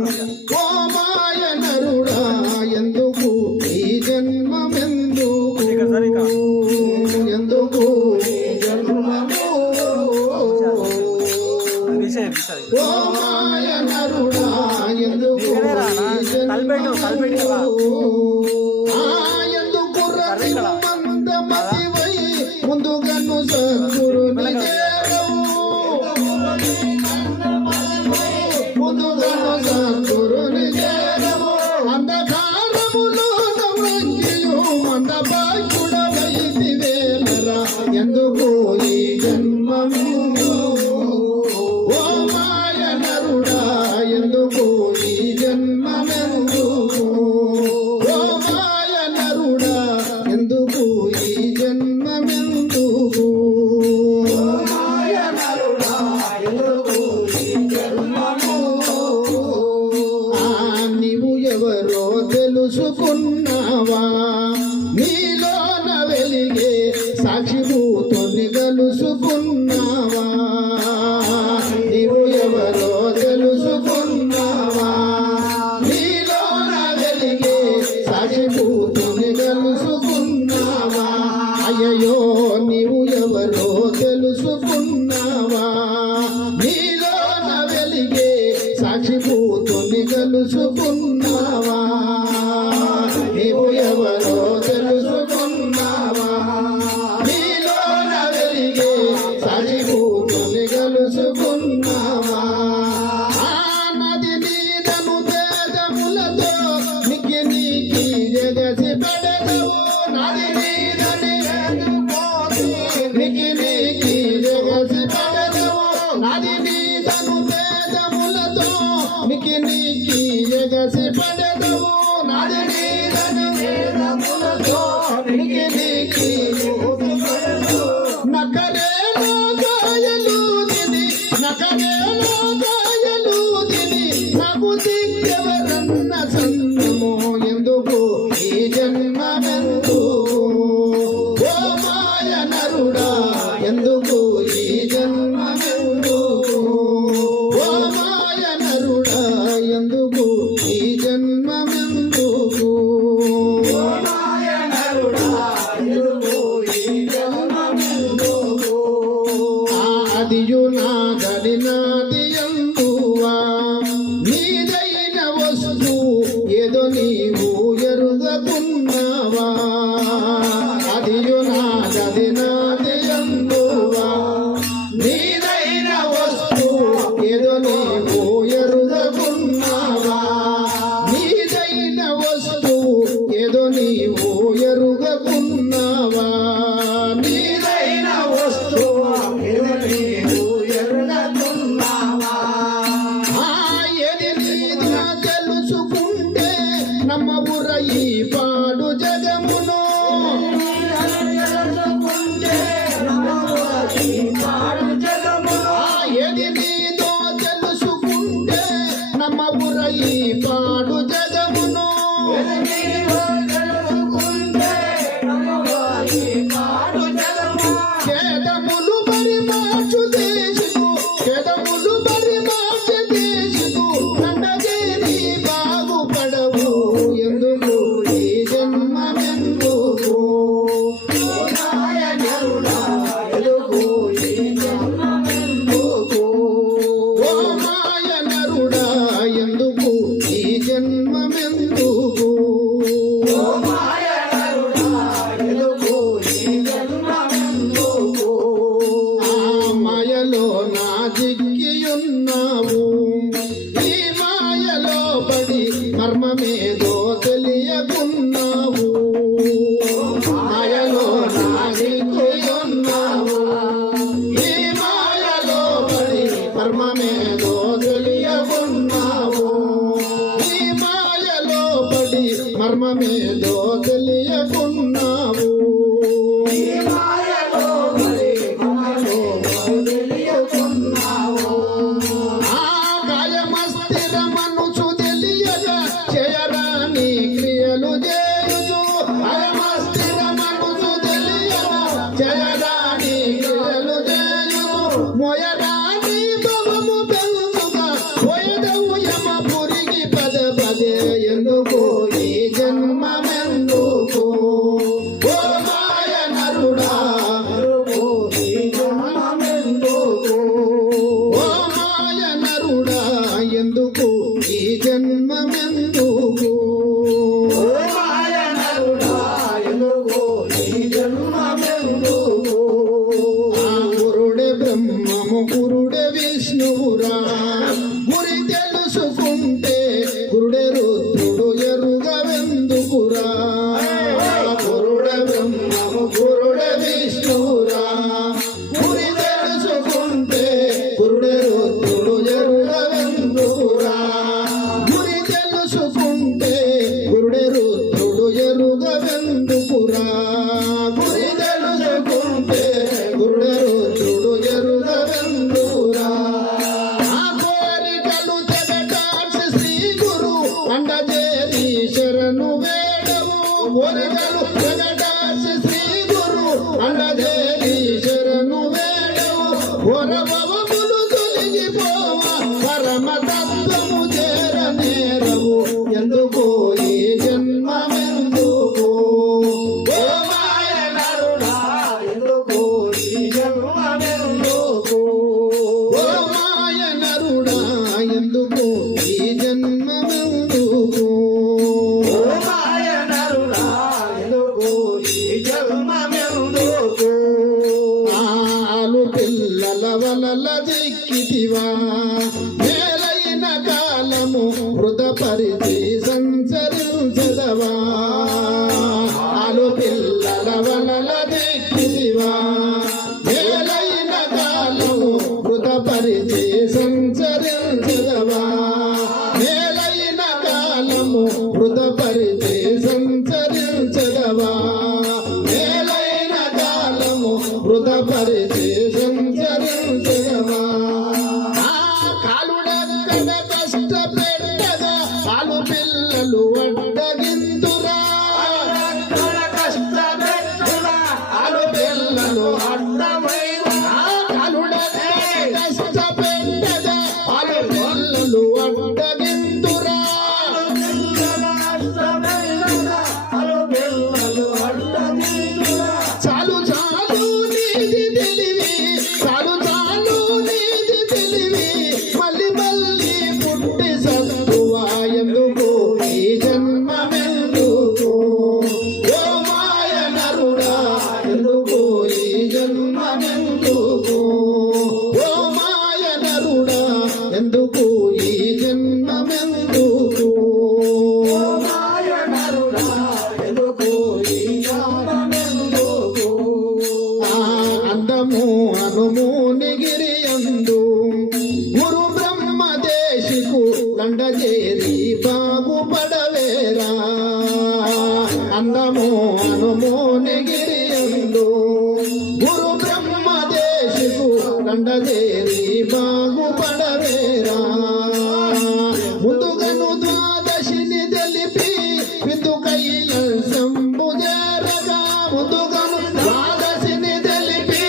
ఓ మాయ నరుడా ఎందుకు ఈ జన్మమెందుకు ఎందుకు ఈ జన్మము ఓ మాయ నరుడా ఎందుకు ఎందుకు మందమతివై ముందుగను సద్గురుని చేరవు ముందుగను సద్గురుని చేరవు అంధకారములో నవ్వంగియు మందభాగ్యుడవైతివేలరా ఎందుకు ఈ జన్మము ఓ మాయ నరుడా ఎందుకు ఈ జన్మమెందుకు ఓ మాయ నరుడా ఎందుకు ఈ జన్మమెందుకు మాయ నరుడా ఎందుకు ఈ జన్మము నీవు ఎవరో తెలుసుకున్నావా నీలోన వెలిగే సాక్షిభూతుని గలుసుకున్నావా నీవు ఎవరో తెలుసుకున్నావా నీలోన వెలిగే సాక్షిభూతుని గలుసుకున్నావా అయ్యో నీవు ఎవరో తెలుసుకున్నావా నీలోన వెలిగే సాక్షిభూతుని గలుసుకున్నావా నీవు ఎవరో తెలుసుకున్నావా నీలోన వెలిగే సాక్షిభూతుని గలుసుకున్నావా నది నీదను తేజములతో నీకి నీకి జగసి పెడదవు నది నీదని నీకి నీకి జగసి పెడదవు నది నీదను తేజములతో నీకి నీకి జగసి పెడదవు నది నీదను తేజములతో నీకి నీకి నకరేలో గాయలు తిని నకరేలో గాయలు తిని నాకు దిగ్గెవరన్న సన్నము ఎందుకు ఈ జన్మమెందుకు ఓ మాయ నరుడా ఎందుకు ఈ జన్మమెందుకు ఓ మాయ నరుడా ఎందుకు ఈ జన్మమెందుకు ఓ మాయ నరుడా ఎందుకు ఈ జన్మమెందుకు ఆదియు నాదడి నాది ఎందువా నీదైన వస్తు ఏదో నీవు ఎరుగకున్నావా ఆదియు నాదడి నాది ఎందువా నీదైన వస్తు ఏదో నీవు ఎరుగకున్నావా నీదైన వస్తు ఏదో నీవు ఎరుగకున్నావా నీదైన వస్తు ఏదో నీవు ఎరుగకున్నావా ఏది నీదిగా తెలుసుకుంటే నమ్మబుర ఈ పాడు జగమును ఏది నీదో తెలుసుకుంటే నమ్మబుర ఈ పాడు జగమును కేదములు మరి మార్చు దేశము కేదములు మరి మార్చు దేశము నండగేరి బాగుపడవు ఎందుకు ఈ జన్మమెందుకు మాయ నరుడా ఎందుకు ఈ జన్మమెందుకు ఓ మాయ నరుడా ఎందుకు ఈ జన్మమెందుకు ఓ మాయ నరుడా ఎందుకు ఈ జన్మమెందుకు మాయలో నా దిక్కియున్నావు ఈ మాయలో పడి మర్మమేదో తెలియకున్నావు మాయలో నా దిక్కియున్నావు ఈ మాయలో పడి మర్మమేదో తెలియకున్నావు ఈ మాయలో పడి మర్మమేదో తెలియకున్నావు ఈ మాయలో పడి మర్మమేదో తెలియకున్నావు గాయమస్థిర మనసు తెలియగా చేయరాని క్రియలు చేయుచు గాయమస్థిర మనసు తెలియగా చేయరాని క్రియలు చేయుచు మొయరాని భవము పెంచుగా పోయదవు యమ పురికి కోరికలు జగడాసి శ్రీ గురు అండదేవి శరణు వేడవు ఘోరభవములు తొలగిపోవ పరమ తత్వము చేరనేరవు ఎందుకు ఈ జన్మమెందుకు ఓ మాయ నరుడా ఎందుకు ఈ జన్మమెందుకు ఓ మాయ నరుడా ఎందుకు ఈ జన్మమెందుకు ఓ మాయ నరుడా ఎందుకు ఈ జన్మమెందుకు ఆలు పిల్లల వలల దిక్కితివా మేలైన కాలము హృదపరిచి సంచరించదవా ఆలు పిల్లల వలల దిక్కితివా మేలైన కాలము హృదపరిచి సంచరించదవా మేలైన కాలము హృదపరిచి సంచరించదవా మేలైన కాలము హృదపరిచి సంచరించదవా కాలుడక్కడ కష్టపెట్టగా పాలు పిల్లలు అడ్డగింతురా ఆలు పిల్లలు అడ్డమైన కాలుడక్కడ కష్టపెట్టగా పాలు పిల్లలు అడ్డగింతురా చాలు చాలు నీది తెలివి చాలు చాలు నీది తెలివి మళ్ళీ మళ్ళీ పుట్టి సత్తువా ఎందుకు ఈ జన్మమెందుకు ఓ మాయ నరుడా ఎందుకు ఈ జన్మమెందుకు ఓ మాయ నరుడా ఎందుకు ఈ జన్మమెందుకు ఓ మాయ నరుడా ఎందుకు ఈ జన్మమెందుకు అందము అనుము నిగిరి అందు గురు బ్రహ్మదేశికు లండజేరి బాగుపడవేరా అందము అనుము నిగిరి అందు గురు బ్రహ్మదేశికు లండజేరి బాగుపడవేరా ముందుగను ద్వాదశిని తెలిపి విందు కైలాసంబు చేరగా ముందుగను ద్వాదశిని తెలిపి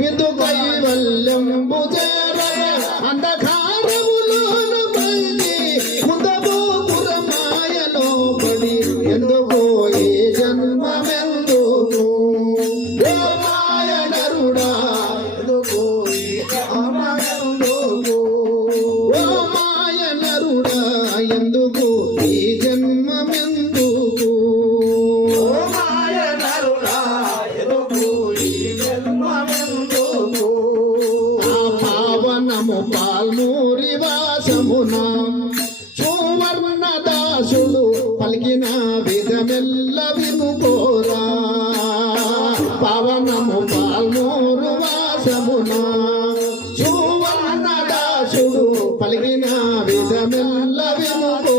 విందు కైవల్యంబు చేరగా అంధకారములోన పడి ముందబోపురమాయలో పడి ఎందుకో ఈ జన్మమెందుకు ఓ మాయ నరుడా ఎందుకో ఈ జన్మమెందుకు ఓ మాయ నరుడా ఎందుకు ఈ జన్మమెందుకు ఓ మాయ నరుడా ఎందుకు ఈ జన్మమెందుకు ఆ పావనము పాల్మూరి వాసమున సువర్ణ దాసుడు పలికిన విధమెల్ల వినుకోరా పావనము పాల్మూరు వాసమున సువర్ణ దాసుడు పలికిన విధమెల్ల వినుకో